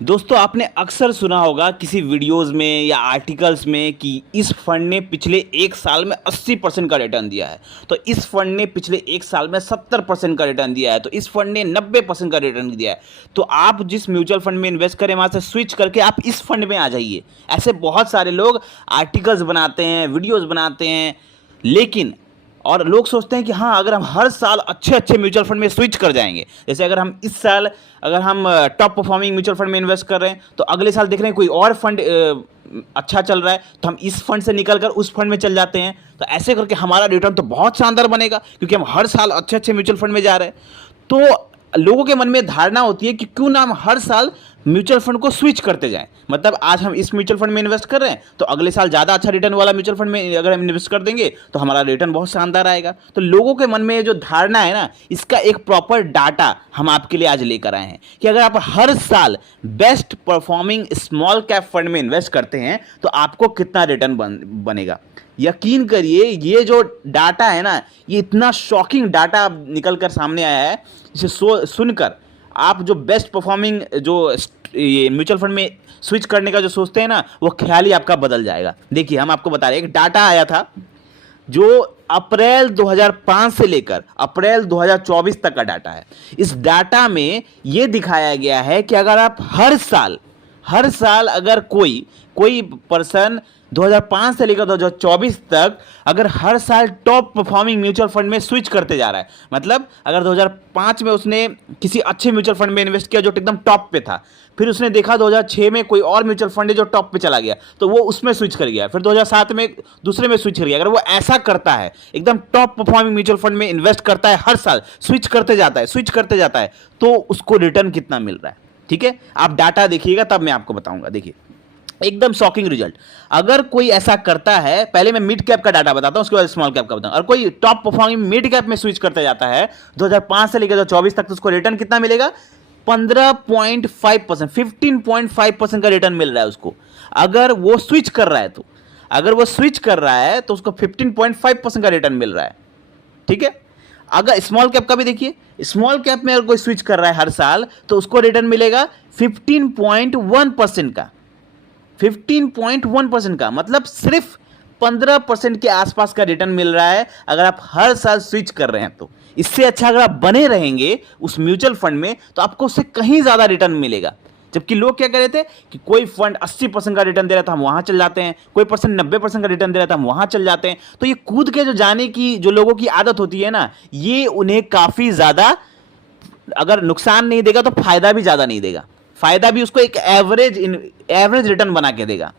दोस्तों आपने अक्सर सुना होगा किसी वीडियोस में या आर्टिकल्स में कि इस फंड ने पिछले एक साल में 80% का रिटर्न दिया है। तो इस फंड ने पिछले एक साल में 70% का रिटर्न दिया है। तो इस फंड ने 90% का रिटर्न दिया है। तो आप जिस म्यूचुअल फंड में इन्वेस्ट करें वहाँ से स्विच करके आप इस फंड में आ जाइए। ऐसे बहुत सारे लोग आर्टिकल्स बनाते हैं, वीडियोज़ बनाते हैं, लेकिन और लोग सोचते हैं कि हाँ, अगर हम हर साल अच्छे अच्छे म्यूचुअल फंड में स्विच कर जाएंगे, जैसे अगर हम इस साल अगर हम टॉप परफॉर्मिंग म्यूचुअल फंड में इन्वेस्ट कर रहे हैं तो अगले साल देख रहे हैं कोई और फंड अच्छा चल रहा है तो हम इस फंड से निकल कर उस फंड में चल जाते हैं। तो ऐसे करके हमारा रिटर्न तो बहुत शानदार बनेगा क्योंकि हम हर साल अच्छे अच्छे म्यूचुअल फंड में जा रहे हैं। तो लोगों के मन में धारणा होती है कि क्यों ना हम हर साल म्यूचुअल फंड को स्विच करते जाएं। मतलब आज हम इस म्यूचुअल फंड में इन्वेस्ट कर रहे हैं तो अगले साल ज़्यादा अच्छा रिटर्न वाला म्यूचुअल फंड में अगर हम इन्वेस्ट कर देंगे तो हमारा रिटर्न बहुत शानदार आएगा। तो लोगों के मन में जो धारणा है ना, इसका एक प्रॉपर डाटा हम आपके लिए आज लेकर आए हैं कि अगर आप हर साल best performing small cap fund में इन्वेस्ट करते हैं तो आपको कितना रिटर्न बनेगा। यकीन करिए ये जो डाटा है ना, ये इतना शॉकिंग डाटा निकल कर सामने आया है। इसे सुनकर आप जो बेस्ट परफॉर्मिंग जो ये म्यूचुअल फंड में स्विच करने का जो सोचते हैं ना, वो ख्याल ही आपका बदल जाएगा। देखिए हम आपको बता रहे हैं, एक डाटा आया था जो अप्रैल 2005 से लेकर अप्रैल 2024 तक का डाटा है। इस डाटा में ये दिखाया गया है कि अगर आप हर साल अगर कोई पर्सन 2005 से लेकर 2024 तक अगर हर साल टॉप परफॉर्मिंग म्यूचुअल फंड में स्विच करते जा रहा है, मतलब अगर 2005 में उसने किसी अच्छे म्यूचुअल फंड में इन्वेस्ट किया जो एकदम टॉप पे था, फिर उसने देखा 2006 में कोई और म्यूचुअल फंड है जो टॉप पे चला गया तो वो उसमें स्विच कर गया, फिर 2007 में दूसरे में स्विच कर गया। अगर वो ऐसा करता है, एकदम टॉप परफॉर्मिंग म्यूचुअल फंड में इन्वेस्ट करता है, हर साल स्विच करते जाता है तो उसको रिटर्न कितना मिल रहा है। ठीक है, आप डाटा देखिएगा तब मैं आपको बताऊंगा। देखिए एकदम शॉकिंग रिजल्ट। अगर कोई ऐसा करता है, पहले मैं मिड कैप का डाटा बताता हूं, उसके बाद स्मॉल कैप का बताऊं। और कोई टॉप परफॉर्मिंग मिड कैप में स्विच करते जाता है 2005 से लेकर 2024 तक, तो उसको रिटर्न कितना मिलेगा? 15.5%, 15.5% का रिटर्न मिल रहा है उसको। अगर वो स्विच कर रहा है तो उसको 15.5% का रिटर्न मिल रहा है। ठीक है, अगर स्मॉल कैप का भी देखिए, स्मॉल कैप में अगर कोई स्विच कर रहा है हर साल तो उसको रिटर्न मिलेगा 15.1% का। 15.1% का मतलब सिर्फ 15% के आसपास का रिटर्न मिल रहा है अगर आप हर साल स्विच कर रहे हैं तो। इससे अच्छा अगर आप बने रहेंगे उस म्यूचुअल फंड में तो आपको उससे कहीं ज्यादा रिटर्न मिलेगा। जबकि लोग क्या कर रहे थे कि कोई फंड 80% का रिटर्न दे रहा था हम वहां चल जाते हैं, कोई पर्सन 90% का रिटर्न दे रहा था हम वहां चल जाते हैं। तो ये कूद के जो जाने की जो लोगों की आदत होती है ना, ये उन्हें काफी ज्यादा अगर नुकसान नहीं देगा तो फायदा भी ज्यादा नहीं देगा। फायदा भी उसको एक एवरेज रिटर्न बना के देगा।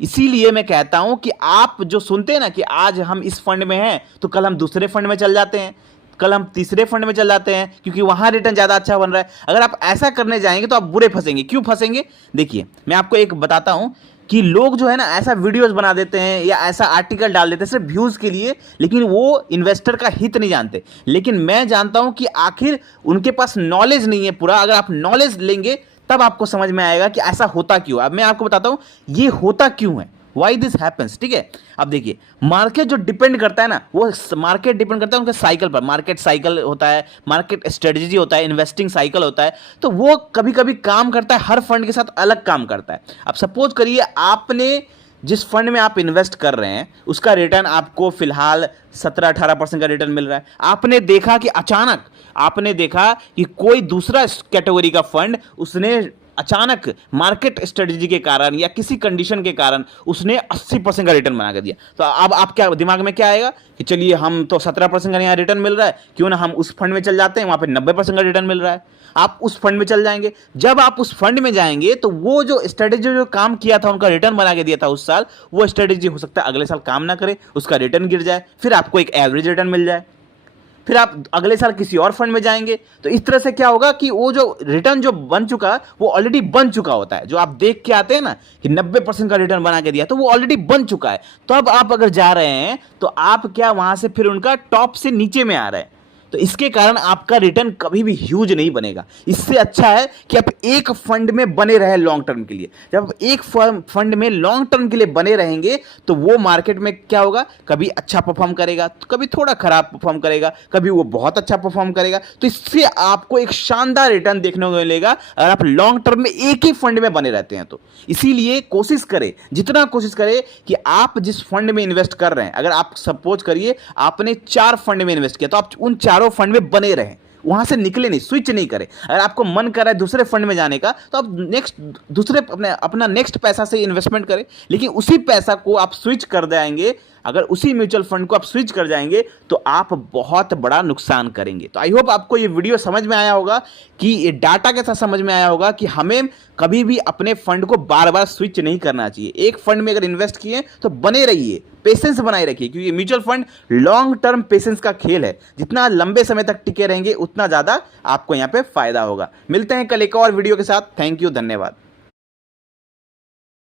इसीलिए मैं कहता हूं कि आप जो सुनते हैं ना कि आज हम इस फंड में हैं तो कल हम दूसरे फंड में चल जाते हैं, कल हम तीसरे फंड में चल जाते हैं क्योंकि वहां रिटर्न ज्यादा अच्छा बन रहा है। अगर आप ऐसा करने जाएंगे तो आप बुरे फंसेंगे। क्यों फंसेंगे? देखिए मैं आपको एक बताता हूं कि लोग जो है ना ऐसा वीडियोस बना देते हैं या ऐसा आर्टिकल डाल देते हैं सिर्फ व्यूज के लिए, लेकिन वो इन्वेस्टर का हित नहीं जानते। लेकिन मैं जानता हूं कि आखिर उनके पास नॉलेज नहीं है पूरा। अगर आप नॉलेज लेंगे तब आपको समझ में आएगा कि ऐसा होता क्यों। अब मैं आपको बताता हूं ये होता क्यों है, वाई दिस हैपेंस। ठीक है, अब देखिए मार्केट जो डिपेंड करता है ना, वो मार्केट डिपेंड करता है उनके साइकिल पर। मार्केट साइकिल होता है, मार्केट स्ट्रेटजी होता है, इन्वेस्टिंग साइकिल होता है। तो वो कभी कभी काम करता है, हर फंड के साथ अलग काम करता है। अब सपोज करिए आपने जिस फंड में आप इन्वेस्ट कर रहे हैं उसका रिटर्न आपको फिलहाल 17-18% का रिटर्न मिल रहा है। आपने देखा कि अचानक आपने देखा कि कोई दूसरा कैटेगरी का फंड उसने अचानक मार्केट स्ट्रेटजी के कारण या किसी कंडीशन के कारण उसने 80% का रिटर्न बना कर दिया। तो अब आप क्या दिमाग में क्या आएगा कि चलिए हम तो 17% का यहाँ रिटर्न मिल रहा है, क्यों ना हम उस फंड में चल जाते हैं, वहां पे 90% का रिटर्न मिल रहा है। आप उस फंड में चल जाएंगे। जब आप उस फंड में जाएंगे तो वो जो स्ट्रेटेजी जो काम किया था, उनका रिटर्न बना के दिया था उस साल, वो स्ट्रेटेजी हो सकता है अगले साल काम ना करे, उसका रिटर्न गिर जाए, फिर आपको एक एवरेज रिटर्न मिल जाए। फिर आप अगले साल किसी और फंड में जाएंगे तो इस तरह से क्या होगा कि वो जो रिटर्न जो बन चुका वो ऑलरेडी बन चुका होता है। जो आप देख के आते हैं ना कि 90% का रिटर्न बना के दिया तो वो ऑलरेडी बन चुका है। तो अब आप अगर जा रहे हैं तो आप क्या वहां से फिर उनका टॉप से नीचे में आ रहे हैं। तो इसके कारण आपका रिटर्न कभी भी ह्यूज नहीं बनेगा। इससे अच्छा है कि आप एक फंड में बने रहे लॉन्ग टर्म के लिए। जब आप एक फंड में लॉन्ग टर्म के लिए बने रहेंगे तो वो मार्केट में क्या होगा, कभी अच्छा परफॉर्म करेगा तो कभी थोड़ा खराब परफॉर्म करेगा, कभी वो बहुत अच्छा परफॉर्म करेगा। तो इससे आपको एक शानदार रिटर्न देखने को मिलेगा अगर आप लॉन्ग टर्म में एक ही फंड में बने रहते हैं तो। इसीलिए कोशिश करें, जितना कोशिश करें कि आप जिस फंड में इन्वेस्ट कर रहे हैं, अगर आप सपोज करिए आपने 4 फंड में इन्वेस्ट किया तो आप उन चारों फंड में बने रहें, वहां से निकले नहीं, स्विच नहीं करें। अगर आपको मन कर रहा है दूसरे फंड में जाने का तो आप दूसरे अपना नेक्स्ट पैसा से इन्वेस्टमेंट करें, लेकिन उसी पैसा को आप स्विच कर जाएंगे, अगर उसी म्यूचुअल फंड को आप स्विच कर जाएंगे तो आप बहुत बड़ा नुकसान करेंगे। तो आई होप आपको ये वीडियो समझ में आया होगा, कि ये डाटा के साथ समझ में आया होगा कि हमें कभी भी अपने फंड को बार बार स्विच नहीं करना चाहिए। एक फंड में अगर इन्वेस्ट किए तो बने रहिए, पेशेंस बनाए रखिए, क्योंकि mutual fund long term patience का खेल है। जितना लंबे समय तक टिके रहेंगे उतना ज़्यादा आपको यहाँ पे फायदा होगा। मिलते हैं कल एक और वीडियो के साथ। थैंक यू, धन्यवाद।